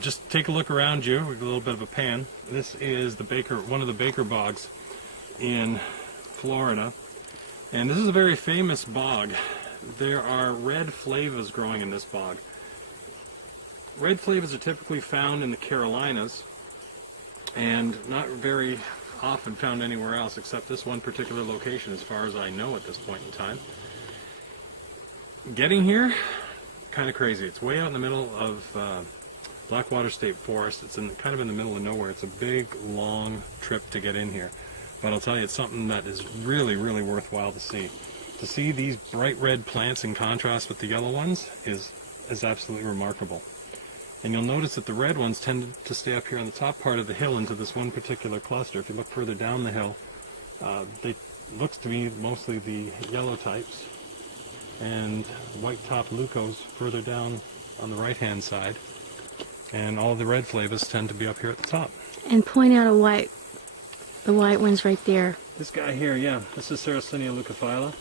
Just take a look around you with a little bit of a pan. This is one of the Baker bogs in Florida, and this is a very famous bog. There are red flavas growing in this bog. Red flavas are typically found in the Carolinas and not very often found anywhere else except this one particular location, as far as I know at this point in time. Getting here, kind of crazy. It's way out in the middle of Blackwater State Forest. It's kind of in the middle of nowhere. It's a big, long trip to get in here. But I'll tell you, it's something that is really, really worthwhile to see. To see these bright red plants in contrast with the yellow ones is absolutely remarkable. And you'll notice that the red ones tend to stay up here on the top part of the hill into this one particular cluster. If you look further down the hill, looks to be mostly the yellow types, and white-topped leucos further down on the right-hand side. And all the red flavas tend to be up here at the top. And point out the white ones right there. This guy here, yeah, this is Sarracennia leucophylla.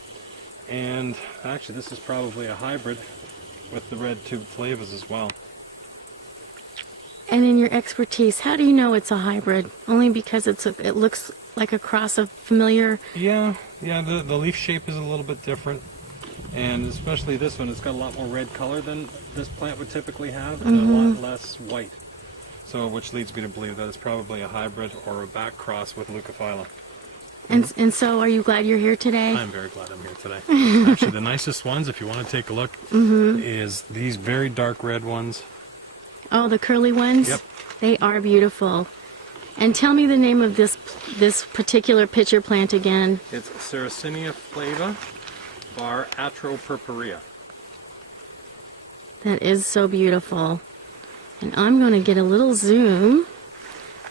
And actually this is probably a hybrid with the red tube flavas as well. And in your expertise, how do you know it's a hybrid? Only because it looks like a cross of familiar... Yeah, the leaf shape is a little bit different. And especially this one, it's got a lot more red color than this plant would typically have, and a lot less white. So, which leads me to believe that it's probably a hybrid or a back cross with leucophylla. And so, are you glad you're here today? I'm very glad I'm here today. Actually, the nicest ones, if you want to take a look, is these very dark red ones. Oh, the curly ones? Yep. They are beautiful. And tell me the name of this particular pitcher plant again. It's Sarracennia flava bar atropurpurea. That is so beautiful. And I'm going to get a little zoom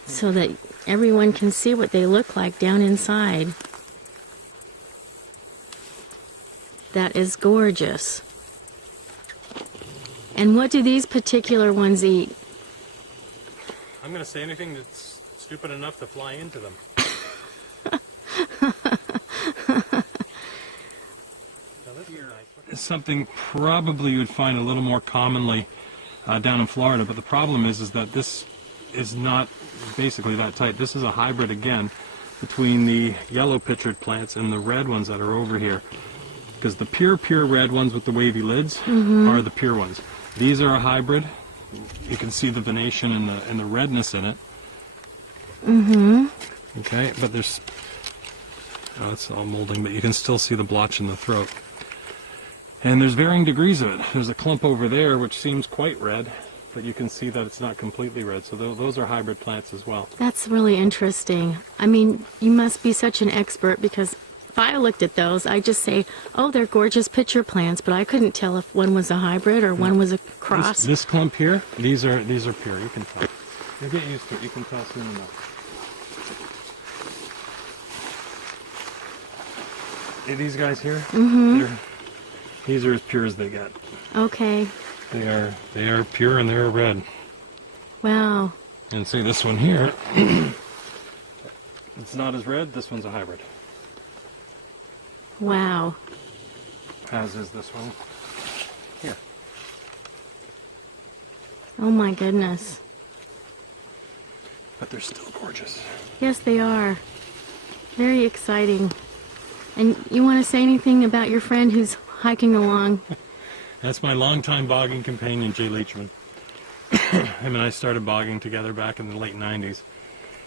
so that everyone can see what they look like down inside. That is gorgeous. And what do these particular ones eat? I'm going to say anything that's stupid enough to fly into them. Something probably you would find a little more commonly down in Florida, but the problem is that this is not basically that type. This is a hybrid again between the yellow pitchered plants and the red ones that are over here, because the pure red ones with the wavy lids are the pure ones. These are a hybrid. You can see the venation and the redness in it. Okay, but there's it's all molding, but you can still see the blotch in the throat. And there's varying degrees of it. There's a clump over there which seems quite red, but you can see that it's not completely red. So those are hybrid plants as well. That's really interesting. I mean, you must be such an expert, because if I looked at those, I'd just say, oh, they're gorgeous pitcher plants, but I couldn't tell if one was a hybrid or one was a cross. This clump here, these are pure. You can tell. You get used to it. You can tell soon enough. These guys here, these are as pure as they get. Okay. They are pure and they're red. Wow. And see this one here, it's not as red. This one's a hybrid. Wow. As is this one here. Oh my goodness. But they're still gorgeous. Yes, they are. Very exciting. And you want to say anything about your friend who's hiking along? That's my longtime bogging companion, Jay Lechtman. Him and I started bogging together back in the late 90s.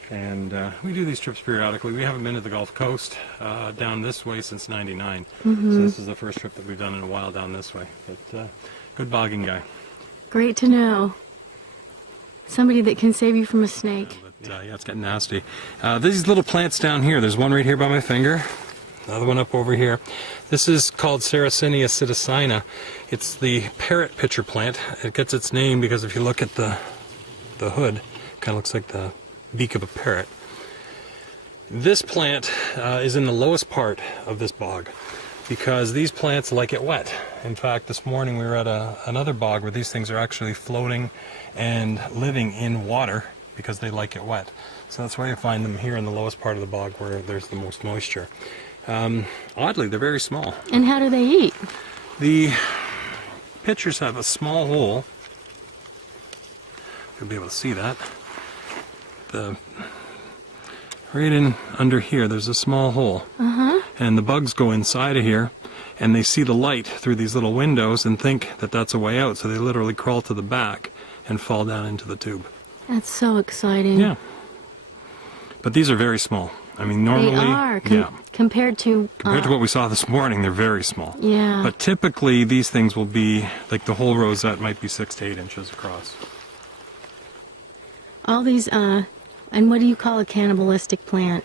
And we do these trips periodically. We haven't been to the Gulf Coast down this way since '99. So this is the first trip that we've done in a while down this way. But good bogging guy. Great to know. Somebody that can save you from a snake. Yeah, it's getting nasty. These little plants down here, there's one right here by my finger. Another one up over here. This is called Sarracennia psittacina. It's the parrot pitcher plant. It gets its name because if you look at the hood, it kind of looks like the beak of a parrot. This plant is in the lowest part of this bog because these plants like it wet. In fact, this morning we were at another bog where these things are actually floating and living in water because they like it wet. So that's why you find them here in the lowest part of the bog where there's the most moisture. Oddly, they're very small. And how do they eat? The pitchers have a small hole You'll be able to see that. Right in under here, there's a small hole. And the bugs go inside of here, and they see the light through these little windows and think that that's a way out, so they literally crawl to the back and fall down into the tube. That's so exciting. Yeah. But these are very small. I mean, normally... They are, compared to... Compared to what we saw this morning, they're very small. Yeah. But typically, these things will be, like the whole rosette might be 6 to 8 inches across. All these, and what do you call a cannibalistic plant?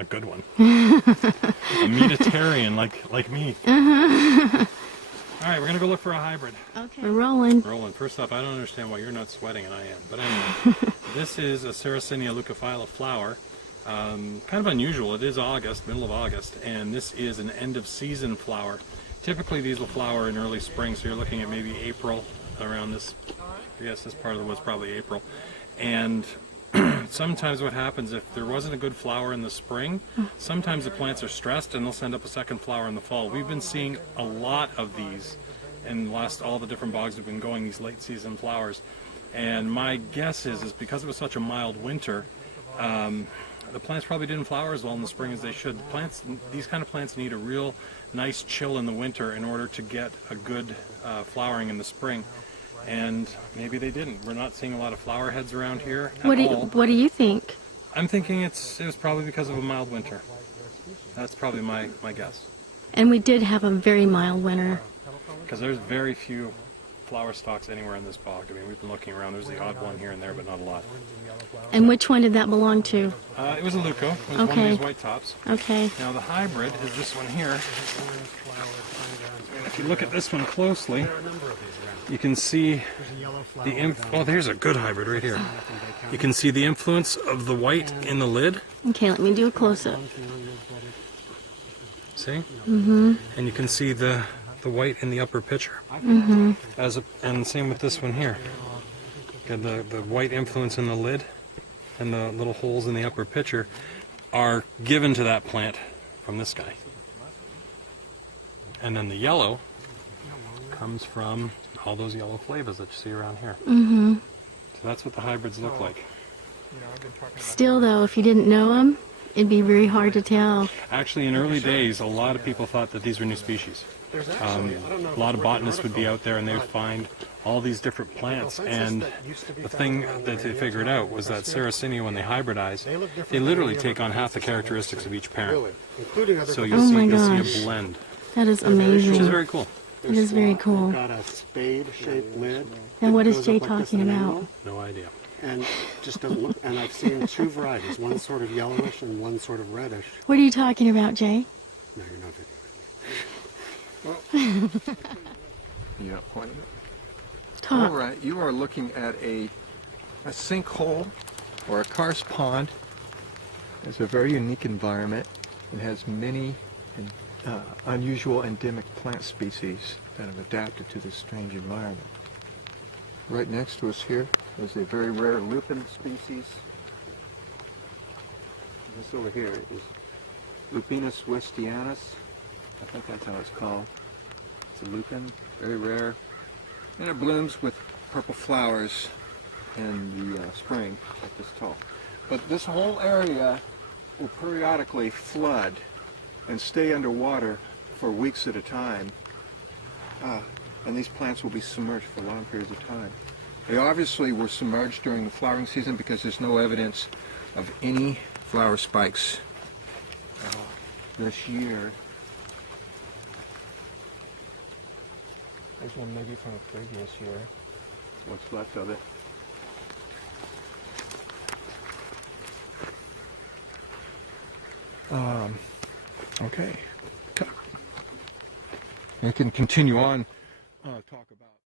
A good one. A meatitarian like me. All right, we're going to go look for a hybrid. Okay. We're rolling. Rolling. First off, I don't understand why you're not sweating and I am. But anyway, this is a Sarracennia leucophylla flower. Kind of unusual. It is August, middle of August, and this is an end-of-season flower. Typically, these will flower in early spring, so you're looking at maybe April, around this. I guess this part of it was probably April. And sometimes what happens, if there wasn't a good flower in the spring, sometimes the plants are stressed and they'll send up a second flower in the fall. We've been seeing a lot of these in all the different bogs we've been going, these late season flowers. And my guess is because it was such a mild winter, the plants probably didn't flower as well in the spring as they should. These kind of plants need a real nice chill in the winter in order to get a good flowering in the spring. And maybe they didn't. We're not seeing a lot of flower heads around here at all. What do you think? I'm thinking it was probably because of a mild winter. That's probably my guess. And we did have a very mild winter. Because there's very few flower stalks anywhere in this bog. I mean, we've been looking around. There's the odd one here and there, but not a lot. And which one did that belong to? It was a leuco. It was one of these white tops. Okay. Now the hybrid is this one here. And if you look at this one closely, you can see oh, there's a good hybrid right here. You can see the influence of the white in the lid. Okay, let me do a close-up. See? Mm-hmm. And you can see the white in the upper pitcher. Mm-hmm. And same with this one here. Got the white influence in the lid and the little holes in the upper pitcher are given to that plant from this guy. And then the yellow comes from all those yellow flavas that you see around here. Mm-hmm. So that's what the hybrids look like. Still, though, if you didn't know them, it'd be very hard to tell. Actually, in early days, a lot of people thought that these were new species. A lot of botanists would be out there and they would find all these different plants, and the thing that they figured out was that Sarracennia, when they hybridize, they literally take on half the characteristics of each parent. So you'll see a blend. That is amazing. Which is very cool. It is very cool. Got a spade-shaped lid. And what is Jay talking about? No idea. And and I've seen two varieties, one sort of yellowish and one sort of reddish. What are you talking about, Jay? No, you're not videoing. Yeah, pointing. Talk. All right, you are looking at a sinkhole or a karst pond. It's a very unique environment. It has many unusual endemic plant species that have adapted to this strange environment. Right next to us here is a very rare lupin species. This over here is Lupinus westianus. I think that's how it's called. It's a lupin, very rare. And it blooms with purple flowers in the spring, like this tall. But this whole area will periodically flood and stay underwater for weeks at a time. And these plants will be submerged for long periods of time. They obviously were submerged during the flowering season because there's no evidence of any flower spikes this year. There's one maybe from a previous year. What's left of it. Okay. I can continue on talk about